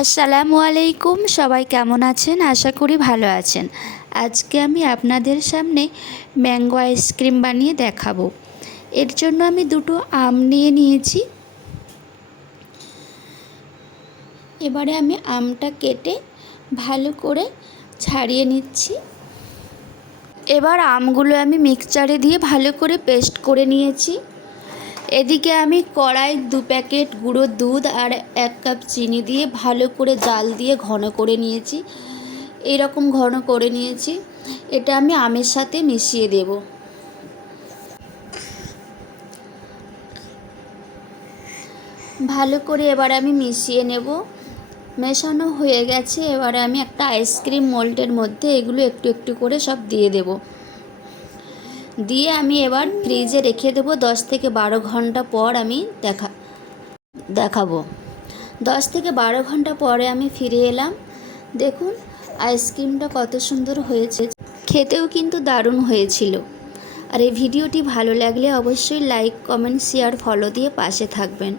আসসালামু আলাইকুম। সবাই কেমন আছেন? আশা করি ভালো আছেন। আজকে আমি আপনাদের সামনে ম্যাঙ্গো আইসক্রিম বানিয়ে দেখাবো। এর জন্য আমি দুটো আম নিয়ে নিয়েছি। এবারে আমি আমটা কেটে ভালো করে ছাড়িয়ে নিচ্ছি। এবার আমগুলো আমি মিক্সচারে দিয়ে ভালো করে পেস্ট করে নিয়েছি। এদিকে আমি কড়াই 2 প্যাকেট গুঁড়ো দুধ আর 1 কাপ চিনি দিয়ে ভালো করে জাল দিয়ে ঘন করে নিয়েছি। এরকম ঘন করে নিয়েছি। এটা আমি আমের সাথে মিশিয়ে দেব। ভালো করে এবার আমি মিশিয়ে নেব। মেশানো হয়ে গেছে। এবারে আমি একটা আইসক্রিম মোল্ডের মধ্যে এগুলো একটু একটু করে সব দিয়ে দেব। দিয়ে আমি এবার ফ্রিজে রেখে দেব। 10 থেকে 12 ঘন্টা পর আমি দেখাবো। 10 থেকে 12 ঘন্টা পরে আমি ফিরে এলাম। দেখুন আইসক্রিমটা কত সুন্দর হয়েছে, খেতেও কিন্তু দারুণ হয়েছিল। আর এই ভিডিওটি ভালো লাগলে অবশ্যই লাইক, কমেন্ট, শেয়ার, ফলো দিয়ে পাশে থাকবেন।